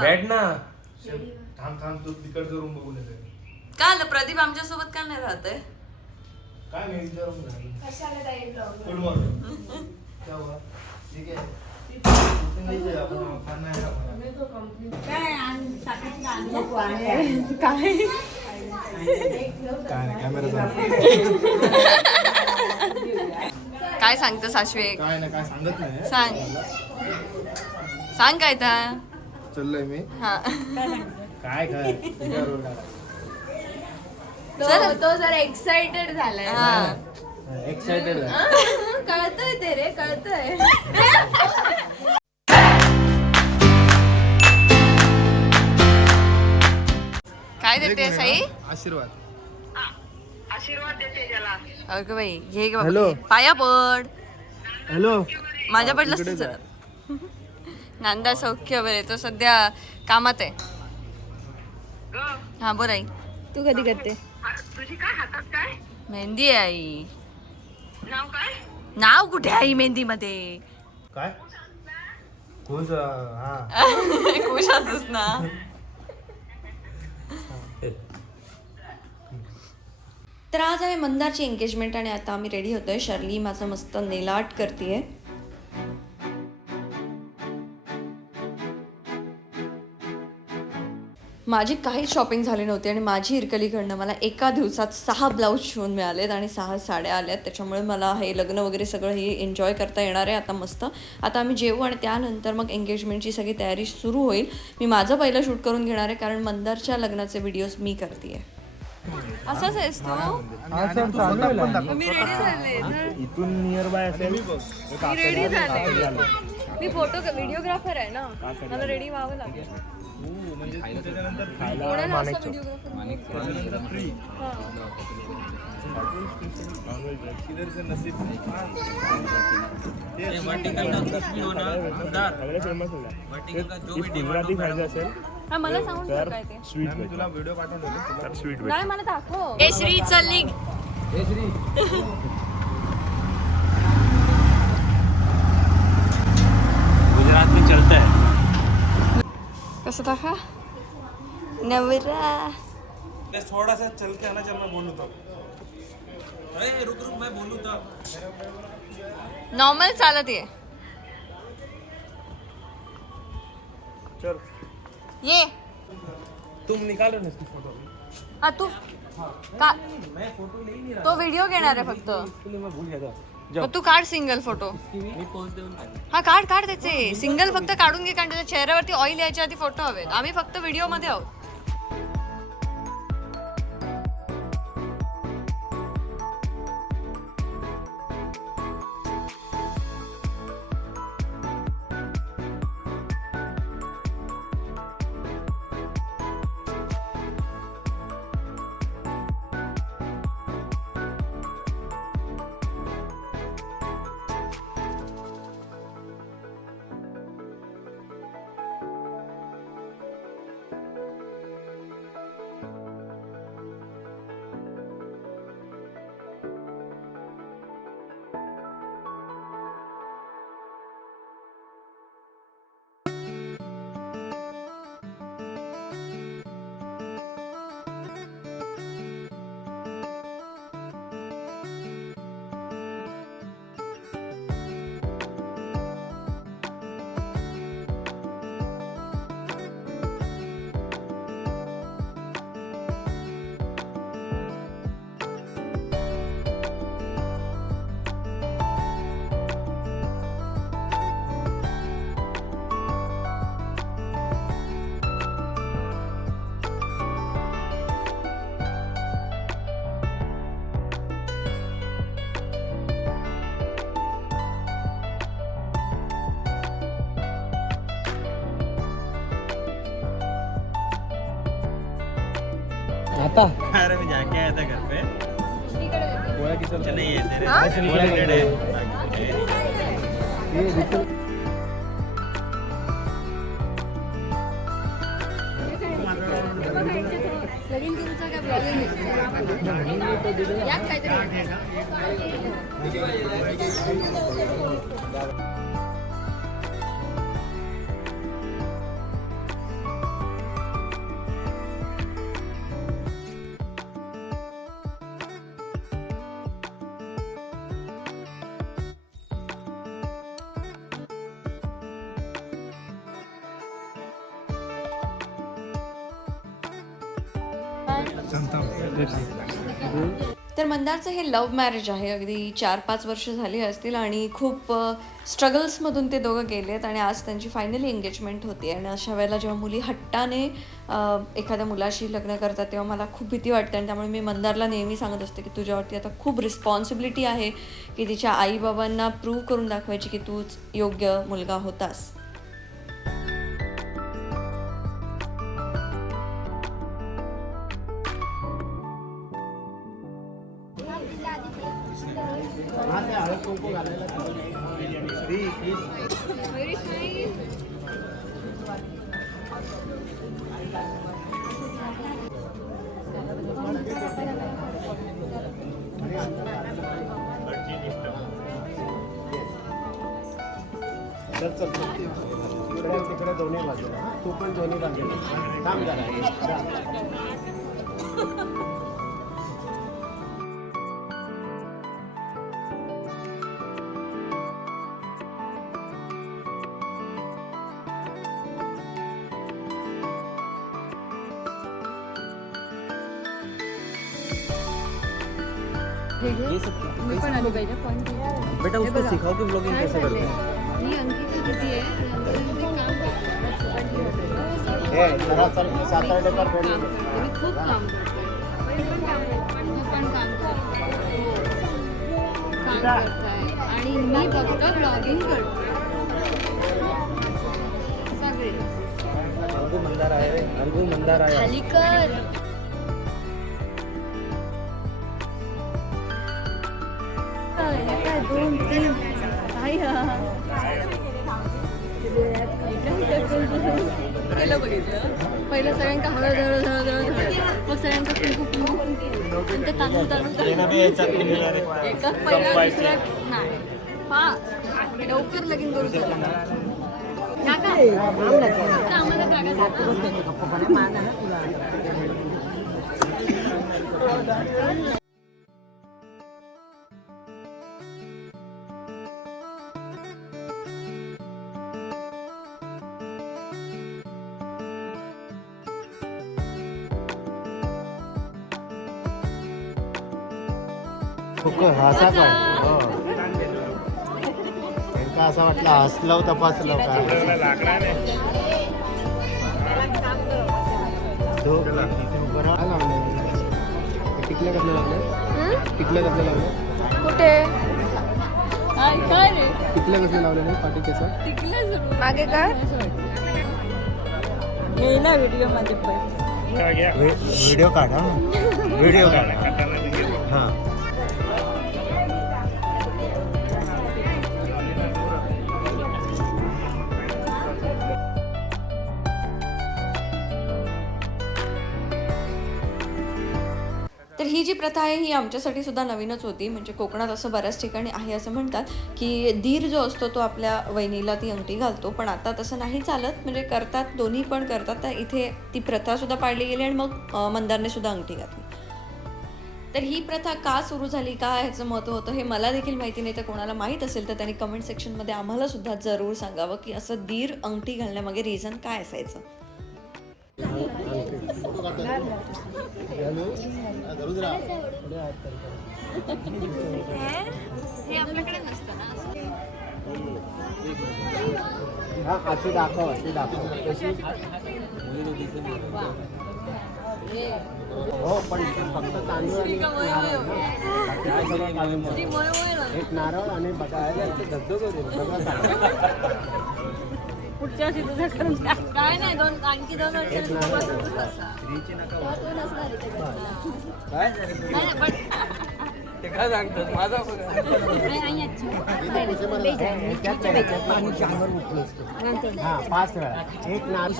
भेट ना. थांब तू तिकडचं रूम बघून येते. का आलं प्रदीप आमच्या सोबत का नाही राहतंय? काय नाही विचारून कशाला जाईल ब्लॉग? Good morning. क्या हुआ? ठीक है. नहीं चाहिए आपण खाना है हमारा. काय कॅमेरा काय सांगतं साशवे? काय ना काय सांगत नाही. सांग काय ता? चाललोय मी. हा काय काय तो जरा एक्साइटेड झालाय. हा एक्साइटेड कळतंय ते रे, कळतंय. काय देते साई? आशीर्वाद. अगं बाई घे ग Hello. बाबा. पाया पड. हॅलो. माझ्या पडलास तू जरा. नांदा सौख्य बरे तो सध्या कामात आहे. हा बोल आई. तू कधी करते? मेहंदी आहे आई. नाव कुठे आई मेहंदी मध्ये? काय खुश हा. खुशातच ना. तर आज आहे मंदारची एंगेजमेंट आणि आता आम्ही रेडी होतोय. शर्ली माझं मस्त नेल आर्ट करतेय. माझी काहीच शॉपिंग झाली नव्हती आणि माझी इरकलीकडनं मला एका दिवसात 6 ब्लाऊज शिवून मिळालेत आणि 6 साड्या आल्यात. त्याच्यामुळे मला हे लग्न वगैरे सगळं हे एन्जॉय करता येणार आहे आता मस्त. आता आम्ही जेवू आणि त्यानंतर मग एंगेजमेंटची सगळी तयारी सुरू होईल. मी माझं पहिलं शूट करून घेणार आहे कारण मंदारच्या लग्नाचे व्हिडिओज मी करते आहे. असंच आहेस तू? मी रेडी झाले. इथून नियर बाय असेल. मी रेडी झाले. मी व्हिडिओग्राफर आहे ना, मला रेडी व्हावं लागेल. कोणाला असं व्हिडिओग्राफर हा मला सांगून ठेव काय ते. तुला व्हिडिओ पाठवून स्वीट नाही मला दाखव. ए श्री चल. गुजरात में चलता है. कसं दाखवा नवरा. थोड़ा सा चल के आना. चल मैं बोलूँ तो. अरे रुक मैं बोलूँ तो. नॉर्मल चालत आहे. चल. ये तुम निकालो ना इसकी फोटो. हा तू का मैं फोटो ले ही नहीं रहा. तो व्हिडिओ घेणार आहे फक्त. इसके लिए मैं भूल गया था. मग तू काढ सिंगल फोटो. मी पोस्ट देऊन हा काढ त्याचे सिंगल फक्त काढून घे कारण त्याच्या चेहऱ्यावरती ऑइल यायच्या आधी फोटो हवेत. आम्ही फक्त व्हिडिओ मध्ये आहोत. आता अरे मैं जाके आया था घर पे. गोळ्या किती चले ये तेरे. हाँ? लगीन तुमचा काय ब्लॉगिंग यात काहीतरी तर मंदारचं हे लव्ह मॅरेज आहे. अगदी 4-5 वर्ष झाली असतील आणि खूप स्ट्रगल्समधून ते दोघं गेलेत आणि आज त्यांची फायनली एंगेजमेंट होती. आणि अशा वेळेला जेव्हा मुली हट्टाने एखाद्या मुलाशी लग्न करतात तेव्हा मला खूप भीती वाटते. आणि त्यामुळे मी मंदारला नेहमी सांगत असते की तुझ्यावरती आता खूप रिस्पॉन्सिबिलिटी आहे की तिच्या आईबाबांना प्रूव्ह करून दाखवायची की तूच योग्य मुलगा होतास. तिकडे दोन्ही बाजूला तू पण दोन्ही बाजूला काम करा. मी पण आली पाहिजे पण बेटा उसको सिखाओ कि ब्लॉगिंग कैसे करते हैं. ही अंकिता किती आहे जरा सॅटर्डे पर काम करते. मी खूप काम करते. मी पण काम करते. काम करताय आणि मी फक्त ब्लॉगिंग करते. सगळे अलगू मंदार आए रे, अलगू मंदार आया. खाली कर. काय 2-3 केलं बघितलं. पहिलं सगळ्यांका हळद हळद हळद हळद हळद मग सगळ्यांका कुंकू कुंकू नंतर तांदूळ तांदूळ एका पहिला दुसऱ्या नाही लवकर लगीन करू शकतो. काका आम्हाला काका हसा काय त्यांना असं वाटलं हसलं तपासलं काय टिकलं कसलं लावलं टिकलं कसलं लावलं कुठे काय रे टिकलं कसलं लावलं नाही पाठी केसं टिकलं मागे काय येईना व्हिडिओ मध्ये पण व्हिडिओ काढा व्हिडिओ काढा हां. तर ही जी प्रथा आहे ही आमच्यासाठी सुद्धा नवीनच होती. म्हणजे कोकणात असं बऱ्याच ठिकाणी आहे असं म्हणतात की दीर जो असतो तो आपल्या वहिनीला ती अंगठी घालतो, पण आता तसं नाही चालत. म्हणजे करतात, दोन्ही पण करतात. तर इथे ती प्रथासुद्धा पाळली गेली आणि मग मंदारने सुद्धा अंगठी घातली. तर ही प्रथा का सुरू झाली, का ह्याचं महत्त्व होतं हे मला देखील माहिती नाही. तर कोणाला माहीत असेल तर त्यांनी कमेंट सेक्शनमध्ये आम्हाला सुद्धा जरूर सांगावं की असं दीर अंगठी घालण्यामागे रिझन काय असायचं. हे आपल्याकडे नसतं ना. अशी दाखव अशी दाखव हो पण फक्त तांदूळ एक नारळ आणि बघायला धबधबा पुढच्या वर्षी तुझं करून काय नाही आणखी 2 वर्ष ते काय सांगतात माझा हा 5 वेळा एक नारळ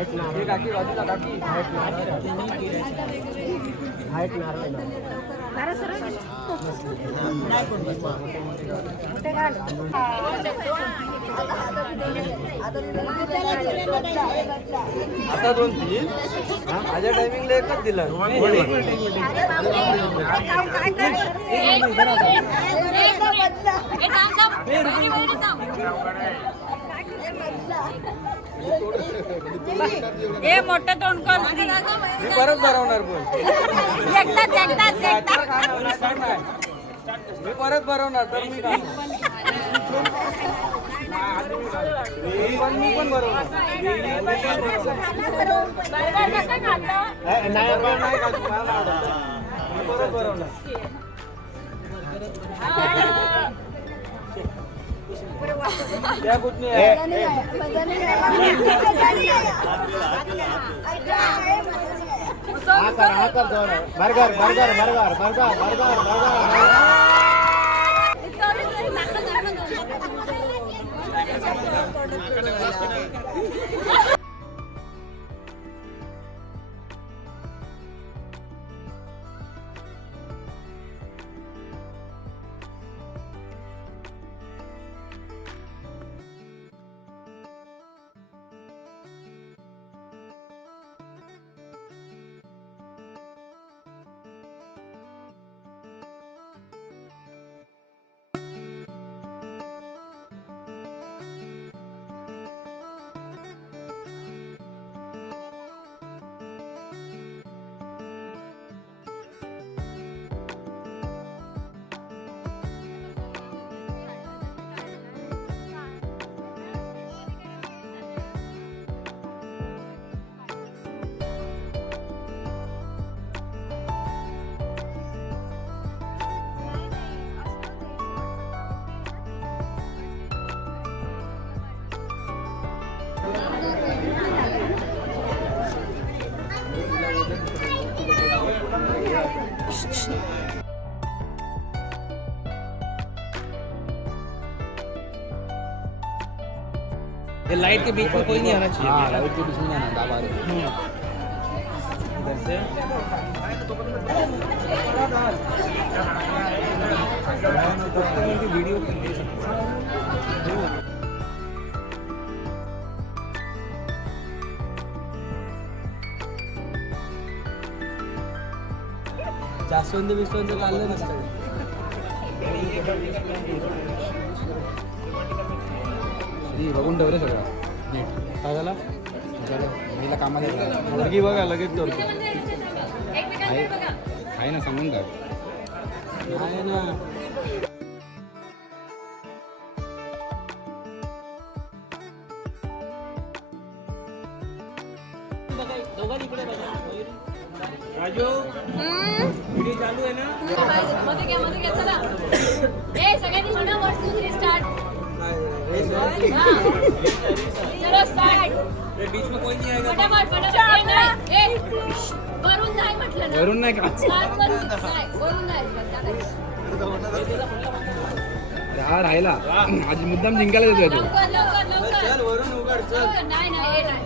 एक नारळ काकी बाजूला काकी एक नारळ आता 2-3 माझ्या टायमिंगला एकच दिला. ए मोठं तोंड कर मी परत भरवणार बोल. मी परत भरवणार तर मी काय? मी पण भरवणार. नाही खात, मला आवडतं. मी परत भरवणार. त्या कुठली आहे? Burger burger burger burger burger light के बीच में कोई नहीं आना चाहिए। हाँ, लाइट के बीच में आना डाबा इधर से वीडियो ले सकते जास्वंद बिस्वंद काढलं नसतं बघून ठेवलं सगळं नीट काय झालं महिला कामाला मुलगी बघा लगेच करतो आहे ना सांगून काय आहे ना राजू व्हिडिओ चालू आहे ना मध्ये घ्या चला ए सगळ्यांनी म्हणा 1 2 3 स्टार्ट चलो स्टार्ट ये बीच में कोई नहीं आएगा फटाफट नाही ए वरून नाही म्हटलं ना वरून नाही का स्टार्ट करून नाही वरून नाही हा राहिला आज मुद्दाम जिंकायला देतोय तो लवकर लवकर लवकर चल वरून उघड चल नाही नाही हे नाही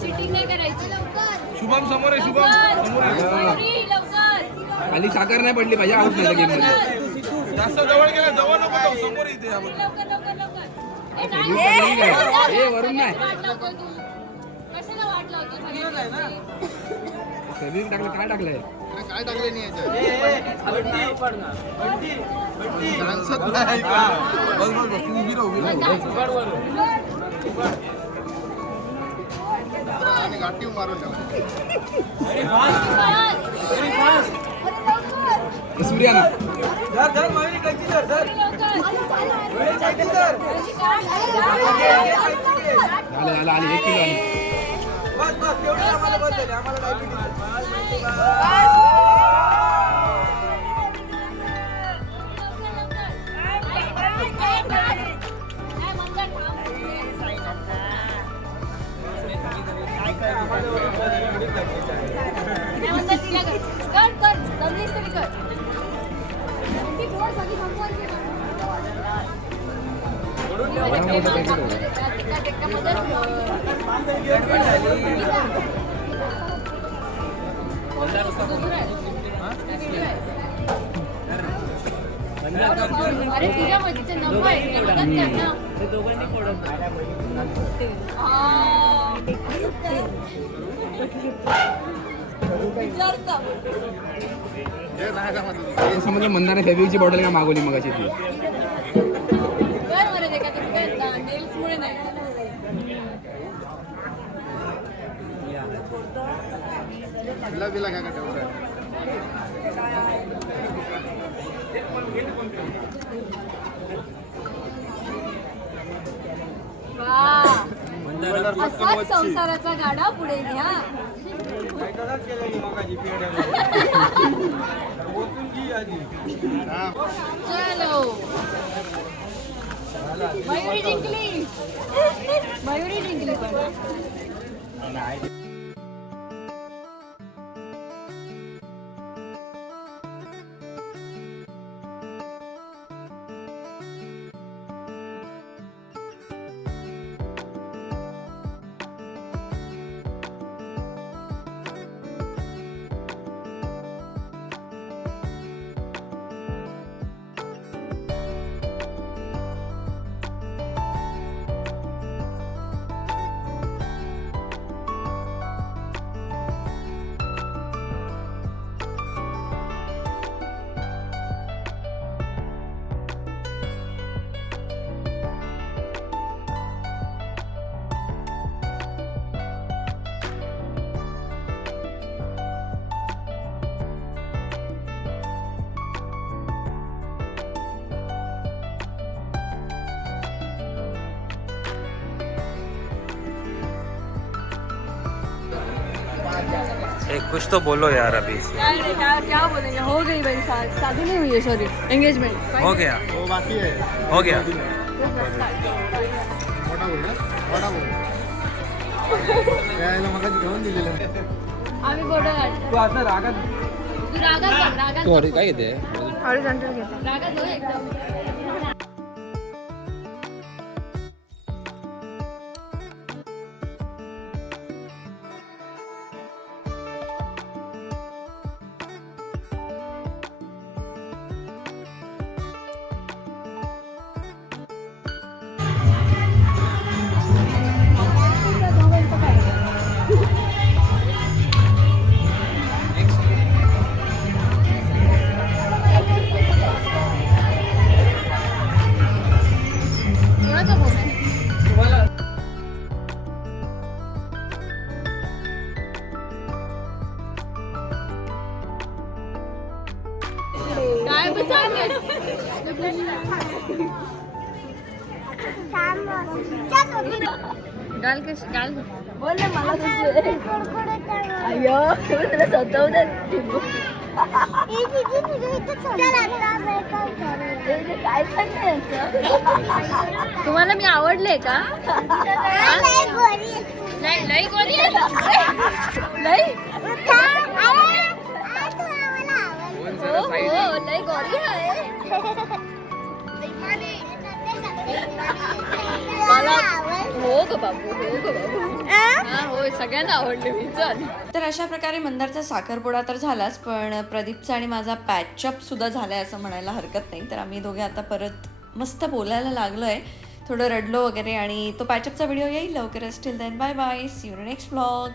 चिटिंग नाही करायची शुभम समोर आहे शुभम लवकर खाली साखर नाही पडली पाहिजे आउट नाही गेम मध्ये जास्त जवळ गेला जवळ नको जाऊ, समोर इथे आपण लवकर लवकर लवकर ए वरून नाही कशाला वाट लावतो सगळी टाकलं काय टाकलंय काय टाकले नाही याच्यात डान्सच नाही का? बस बस बस तू उभी राह उभी राह आणि गाठी मारून सूर्या ना आले आले 1 किलो आले अरे तुझ्या मध्ये नंबर आहे मदत कर ना ते दोघांनी समजलं मंदाने फेब्रिकची बॉटल का मागवली मगाशी ती काय बरं ते का नेल्स मुळे नाही केला बिला काय ठेवलं असाच संसाराचा गाडा पुढे घ्या. चलो मयुरी जिंकली. मयुरी जिंकली पण. कुछ तो बोलो यार अभी. क्या बोलेंगे. हो गई भाई. शादी नहीं हुई है. सॉरी एंगेजमेंट हो गया. हो बाकी आहे हो गया. मोठा बोल मोठा बोल यायला मग घेऊन दिलेलं आम्ही फोटो काढतो. तू असं रागात तू रागात तू काय घेते हॉरिझॉन्टल घेतो. रागात हो एकदम. कोणाचा फोन आहे. काय गाल कशी गाल बोल ना मला अय्यो तुला स्वतः काय तुम्हाला मी आवडले का. नाही लई गोरी लई हो लई गोरी आहे. मला हो ग बाबू हो ग बाबू. हा होय सगळ्यांना आवडले मी. चल तर अशा प्रकारे मंदारचा साखरपुडा तर झालाच, पण प्रदीपचा आणि माझा पॅचअप सुद्धा झालाय असं म्हणायला हरकत नाही. तर आम्ही दोघे आता परत मस्त बोलायला लागलो आहे, थोडं रडलो वगैरे, आणि तो पॅचअपचा व्हिडिओ येईल लवकरच. Till then bye bye, see you next vlog.